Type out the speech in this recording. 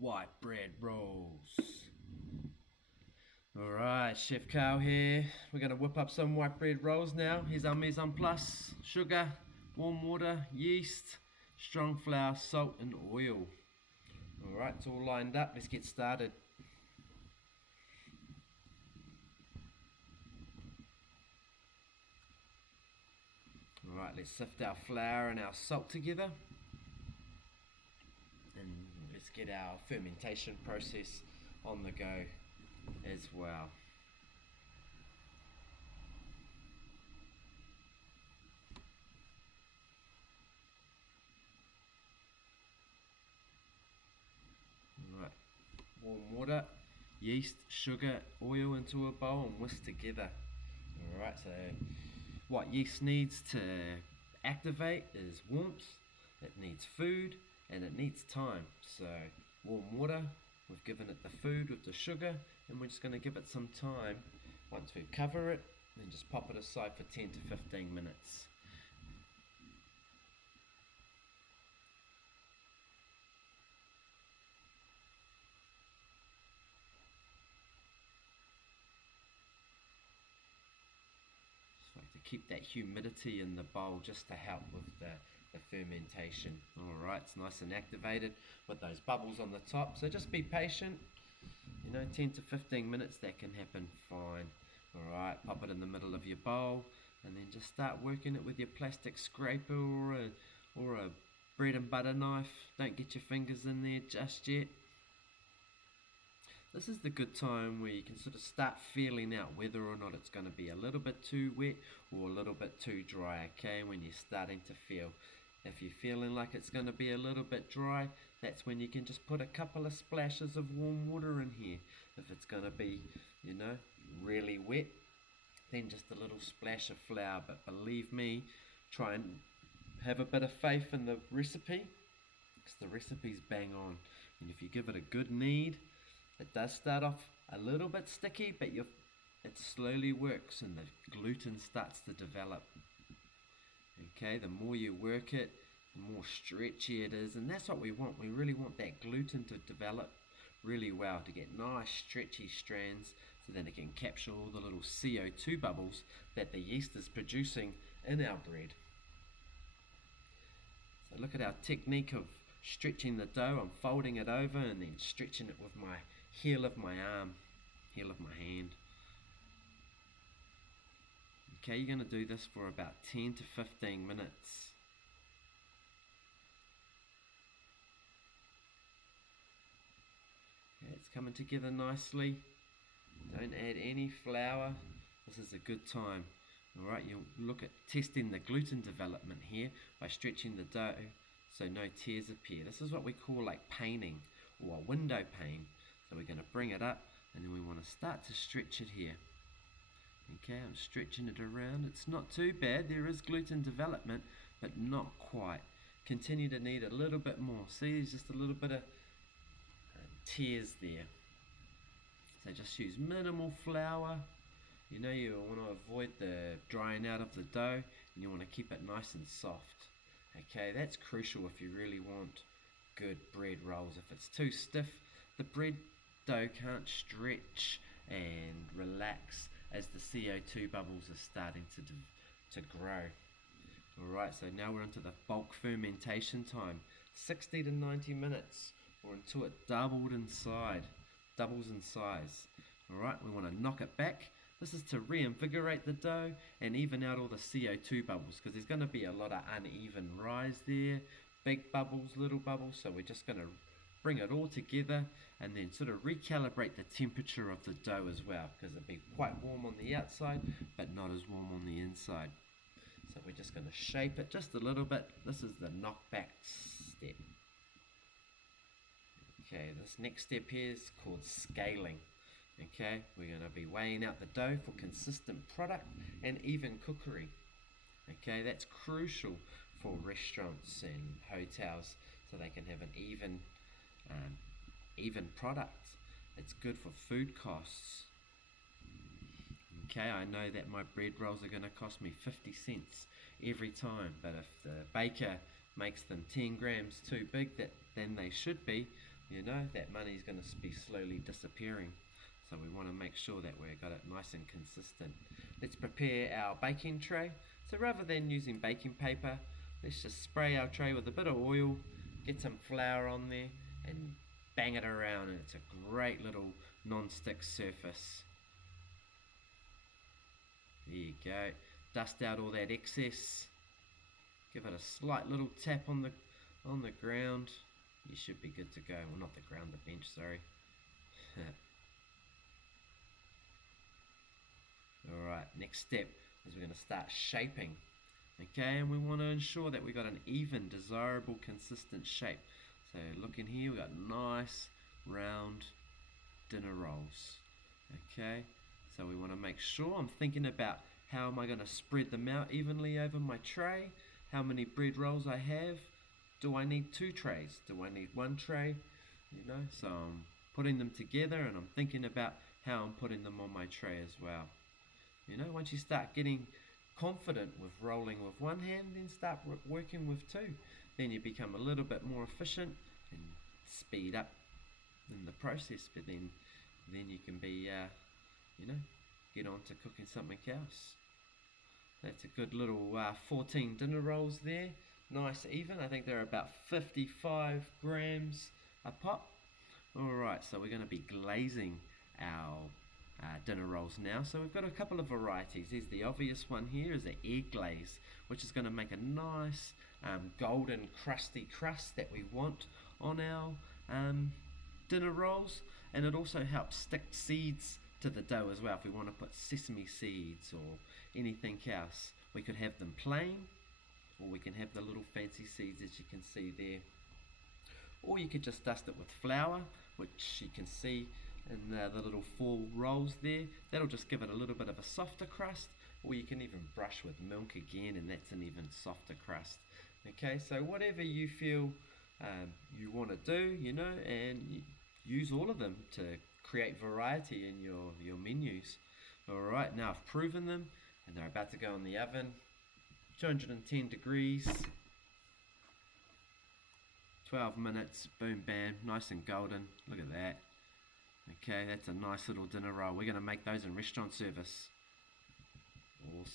white bread rolls. Alright, Chef Carl here. We're going to whip up some white bread rolls now. Here's our mise en place: sugar, warm water, yeast, strong flour, salt and oil. Alright, it's all lined up. Let's get started. Alright, let's sift our flour and our salt together. And let's get our fermentation process on the go as well. Alright, warm water, yeast, sugar, oil into a bowl and whisk together. Alright, so what yeast needs to activate is warmth, it needs food, and it needs time. So warm water, we've given it the food with the sugar, and we're just going to give it some time. Once we cover it, then just pop it aside for 10 to 15 minutes. Just like to keep that humidity in the bowl just to help with the fermentation. Alright, it's nice and activated with those bubbles on the top, so just be patient. 10 to 15 minutes, that can happen fine. Alright, pop it in the middle of your bowl and then just start working it with your plastic scraper or a bread and butter knife. Don't get your fingers in there just yet. This is the good time where you can sort of start feeling out whether or not it's going to be a little bit too wet or a little bit too dry, okay? When you're starting to feel. If you're feeling like it's going to be a little bit dry, that's when you can just put a couple of splashes of warm water in here. If it's going to be, really wet, then just a little splash of flour. But believe me, try and have a bit of faith in the recipe, because the recipe's bang on. And if you give it a good knead, it does start off a little bit sticky, but it slowly works and the gluten starts to develop. Okay, the more you work it, the more stretchy it is, and that's what we want. We really want that gluten to develop really well, to get nice stretchy strands, so then it can capture all the little CO2 bubbles that the yeast is producing in our bread. So look at our technique of stretching the dough. I'm folding it over and then stretching it with my heel of my arm, heel of my hand. Okay, you're going to do this for about 10 to 15 minutes. Okay, it's coming together nicely. Don't add any flour. This is a good time. Alright, you'll look at testing the gluten development here by stretching the dough so no tears appear. This is what we call like paning or a window pane. So we're going to bring it up and then we want to start to stretch it here. Okay, I'm stretching it around. It's not too bad. There is gluten development, but not quite. Continue to knead a little bit more. See, there's just a little bit of tears there. So just use minimal flour. You want to avoid the drying out of the dough, and you want to keep it nice and soft. Okay, that's crucial if you really want good bread rolls. If it's too stiff, the bread dough can't stretch and relax as the CO2 bubbles are starting to grow. Alright, so now we're into the bulk fermentation time. 60 to 90 minutes, or until it doubles in size. Alright, we want to knock it back. This is to reinvigorate the dough and even out all the CO2 bubbles, because there's going to be a lot of uneven rise there. Big bubbles, little bubbles, so we're just going to bring it all together and then sort of recalibrate the temperature of the dough as well, because it'll be quite warm on the outside but not as warm on the inside. So we're just going to shape it just a little bit. This is the knockback step. Okay, this next step here is called scaling. Okay, we're going to be weighing out the dough for consistent product and even cookery. Okay, that's crucial for restaurants and hotels so they can have an even product. It's good for food costs. Okay, I know that my bread rolls are going to cost me 50 cents every time, but if the baker makes them 10 grams too big than they should be, you know, that money's going to be slowly disappearing. So we want to make sure that we've got it nice and consistent. Let's prepare our baking tray. So rather than using baking paper, let's just spray our tray with a bit of oil, get some flour on there, and bang it around, and it's a great little non-stick surface. There you go. Dust out all that excess. Give it a slight little tap on the ground. You should be good to go. Well, not the ground, the bench, sorry. Alright, next step is we're going to start shaping. Okay, and we want to ensure that we got an even, desirable, consistent shape. So look in here, we got nice, round dinner rolls. Okay, so we want to make sure I'm thinking about how am I going to spread them out evenly over my tray, how many bread rolls I have. Do I need 2 trays? Do I need 1 tray? You know, so I'm putting them together and I'm thinking about how I'm putting them on my tray as well. You know, once you start getting confident with rolling with one hand, then start working with 2. Then you become a little bit more efficient and speed up in the process, but then you can be, you know, get on to cooking something else. That's a good little 14 dinner rolls there. Nice even. I think they're about 55 grams a pop. Alright, so we're going to be glazing our dinner rolls now. So we've got a couple of varieties. There's the obvious one here is the egg glaze, which is going to make a nice golden crusty crust that we want on our dinner rolls, and it also helps stick seeds to the dough as well. If we want to put sesame seeds or anything else, we could have them plain, or we can have the little fancy seeds as you can see there, or you could just dust it with flour, which you can see in the little 4 rolls there. That'll just give it a little bit of a softer crust, or you can even brush with milk again and that's an even softer crust. Okay, so whatever you feel you want to do, you know, and use all of them to create variety in your menus. Alright, now I've proven them and they're about to go in the oven, 210 degrees, 12 minutes, boom bam, nice and golden, look at that. Okay, that's a nice little dinner roll. We're going to make those in restaurant service. Awesome.